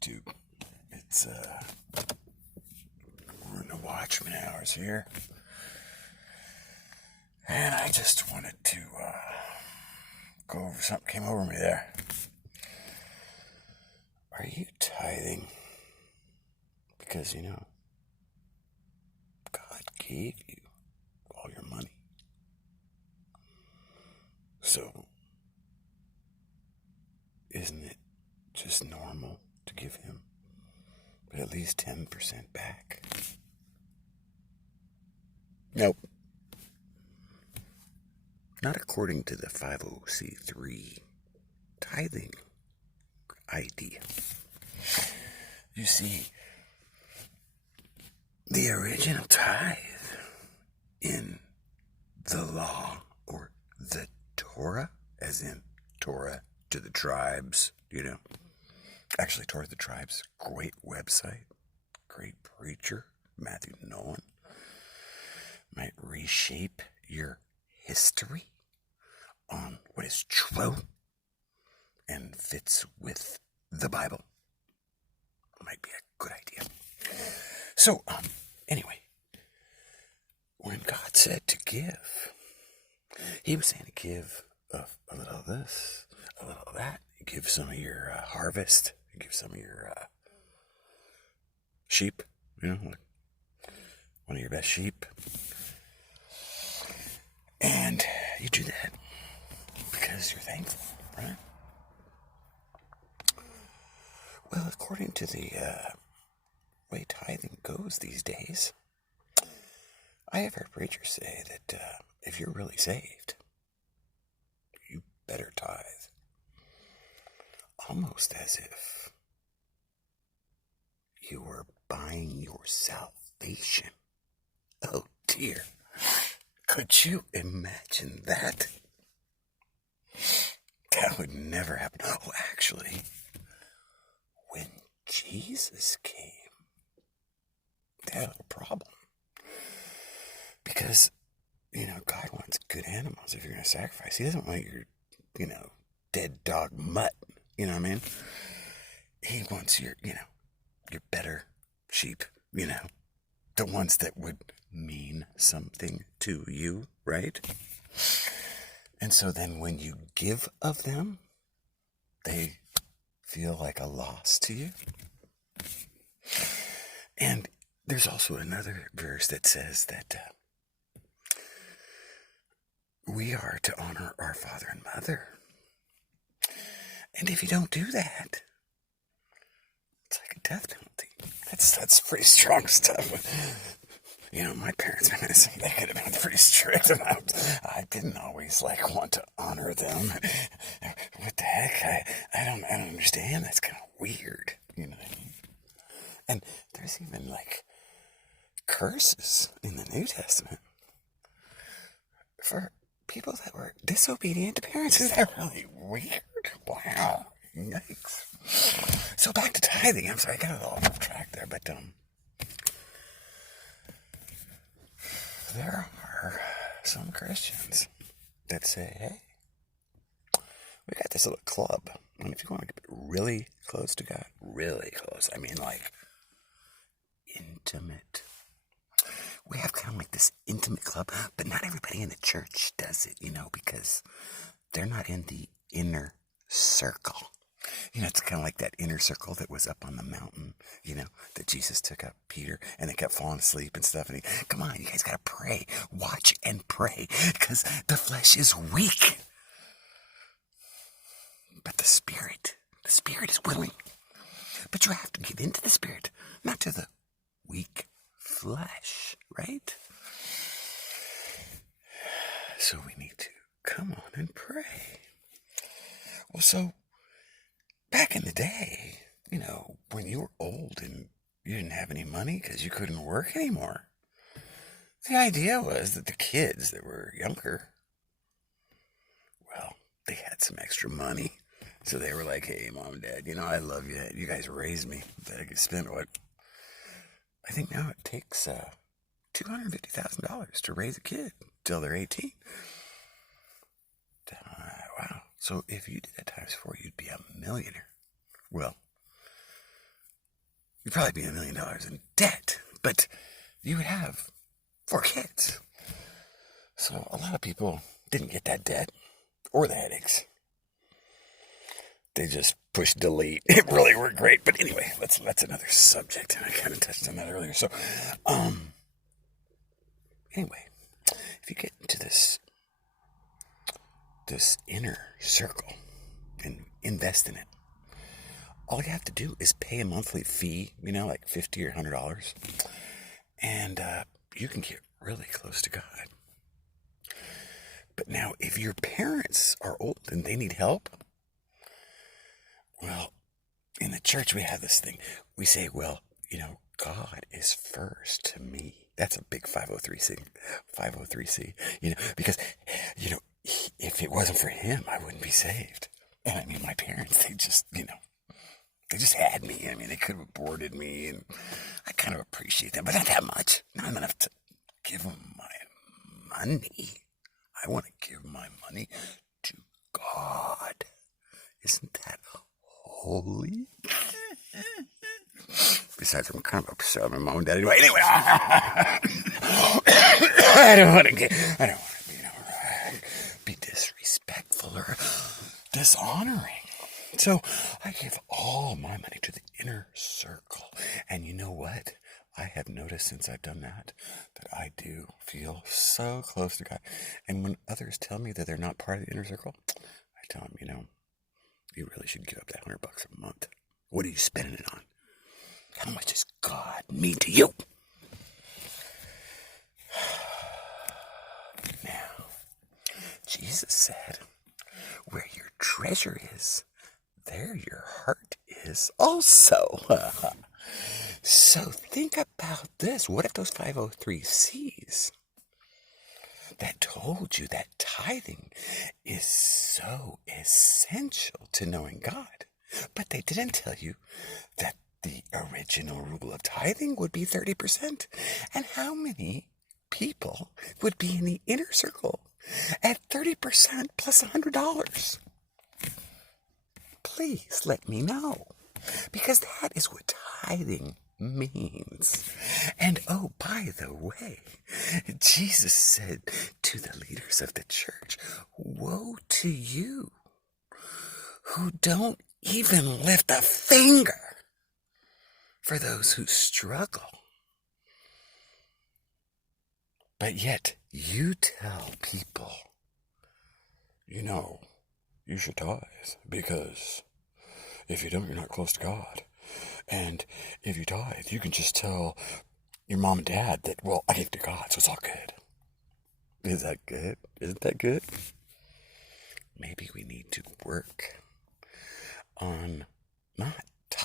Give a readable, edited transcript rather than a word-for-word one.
YouTube. It's we're in the Watchman hours here, and I just wanted to go over something came over me there. Are you tithing? Because God gave you all your money. So, isn't it just normal to give him at least 10% back? Nope. Not according to the 50c3 tithing idea. You see, the original tithe in the law, or the Torah, as in Torah to the tribes, Actually, Torah to the Tribes, great website, great preacher, Matthew Nolan. Might reshape your history on what is true and fits with the Bible. Might be a good idea. So, anyway, when God said to give, he was saying to give a little of this, a little of that. Give some of your harvest. Give some of your sheep, like one of your best sheep. And you do that because you're thankful, right? Well, according to the way tithing goes these days, I have heard preachers say that if you're really saved, you better tithe. Almost as if you were buying your salvation. Oh dear. Could you imagine that? That would never happen. Oh, actually, when Jesus came, they had a problem. Because, God wants good animals if you're going to sacrifice. He doesn't want your, dead dog mutt. You know what I mean? He wants your better sheep, the ones that would mean something to you, right? And so then when you give of them, they feel like a loss to you. And there's also another verse that says that we are to honor our father and mother. And if you don't do that, it's like a death penalty. That's pretty strong stuff. My parents, they could have been pretty strict about. I didn't always want to honor them. What the heck? I don't understand. That's kind of weird. You know what I mean? And there's even curses in the New Testament for people that were disobedient to parents. Is that really weird? Wow. Yikes. So back to tithing. I'm sorry, I got it all off track there, but there are some Christians that say, hey, we got this little club, and if you want to get really close to God, really close, I mean intimate. We have kind of this intimate club, but not everybody in the church does it, because they're not in the inner circle. It's kind of like that inner circle that was up on the mountain, that Jesus took up Peter and they kept falling asleep and stuff. And come on, you guys got to pray, watch and pray, because the flesh is weak. But the spirit is willing. But you have to give into the spirit, not to the weak flesh, right? So we need to come on and pray. Well, so back in the day, when you were old and you didn't have any money because you couldn't work anymore, the idea was that the kids that were younger, well, they had some extra money. So they were like, hey, Mom and Dad, I love you. You guys raised me. But I could spend what? I think now it takes $250,000 to raise a kid till they're 18. Wow. So if you did that times 4, you'd be a millionaire. Well, you'd probably be $1 million in debt, but you would have 4 kids. So a lot of people didn't get that debt or the headaches. They just pushed delete. It really worked great. But anyway, that's another subject. I kind of touched on that earlier. So, anyway, if you get into this inner circle and invest in it, all you have to do is pay a monthly fee, like $50 or $100, and you can get really close to God. But now, if your parents are old and they need help, well, in the church we have this thing. We say, well, God is first to me. That's a big 503c. 503c. Because, if it wasn't for him, I wouldn't be saved. And I mean, my parents, they just had me. I mean, they could have aborted me, and I kind of appreciate that, but not that much. Not enough to give them my money. I want to give my money to God. Isn't that holy? Besides, I'm kind of upset with my mom and dad anyway. I don't want to be disrespectful or dishonoring. So I give all my money to the inner circle. And you know what? I have noticed since I've done that I do feel so close to God. And when others tell me that they're not part of the inner circle, I tell them, you really should give up that $100 a month. What are you spending it on? How much does God mean to you? Now, Jesus said, where your treasure is, there your heart is also. So think about this. What if those 503Cs that told you that tithing is so essential to knowing God, but they didn't tell you that the original rule of tithing would be 30%? And how many people would be in the inner circle at 30% plus $100? Please let me know, because that is what tithing means. And oh, by the way, Jesus said to the leaders of the church, woe to you who don't even lift a finger for those who struggle. But yet you tell people, you should tithe, because if you don't, you're not close to God. And if you tithe, you can just tell your mom and dad that, well, I gave to God, so it's all good. Is that good? Isn't that good? Maybe we need to work on